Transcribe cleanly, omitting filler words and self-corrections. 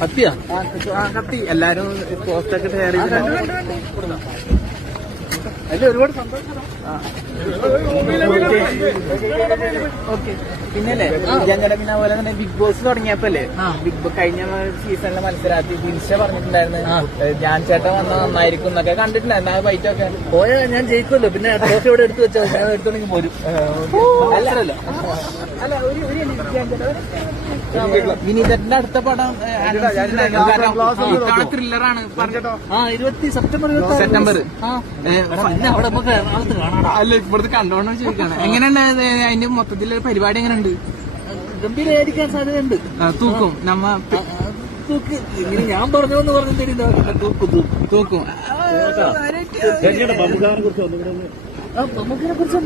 കത്തിയാ കത്തി എല്ലാരും പോസ്റ്റൊക്കെ ഷെയർ ചെയ്തിട്ടുണ്ട്. അതിൽ ഒരുപാട് സന്തോഷം. ഓക്കെ. പിന്നല്ലേ ഞങ്ങളുടെ പിന്നെ അതുപോലെ തന്നെ ബിഗ് ബോസ് തുടങ്ങിയപ്പോലെ കഴിഞ്ഞ സീസണിലെ മത്സരാർത്ഥി ദിൽഷ പറഞ്ഞിട്ടുണ്ടായിരുന്നു ഞാൻ ചേട്ടൻ വന്നാൽ നന്നായിരിക്കും എന്നൊക്കെ കണ്ടിട്ടുണ്ടായിരുന്നു. ആ ഫൈറ്റൊക്കെ പോയാ ഞാൻ ജയിക്കുമല്ലോ, പിന്നെ ട്രോഫി ഇവിടെ എടുത്തു വെച്ചാൽ ഞാൻ എടുത്തോണ്ടെങ്കിൽ പോരും. അല്ല വിനീതന്റെ അടുത്ത പടം ത്രില്ലറാണ്. സെപ്റ്റംബർ അവിടെ അല്ല ഇവിടുത്തെ കണ്ടോണ്ട് ചോദിക്കാണ്. എങ്ങനെയുണ്ട് അതിന്റെ മൊത്തത്തിലുള്ള പരിപാടി? എങ്ങനെയുണ്ട്? ഗംഭീരമായിരിക്കാൻ സാധ്യതയുണ്ട്. തൂക്കും നമ്മ തൂക്ക് ഇങ്ങനെ ഞാൻ പറഞ്ഞോന്ന് പറഞ്ഞു തരുന്ന തൂക്കും. മമ്മൂക്കിനെ കുറിച്ച്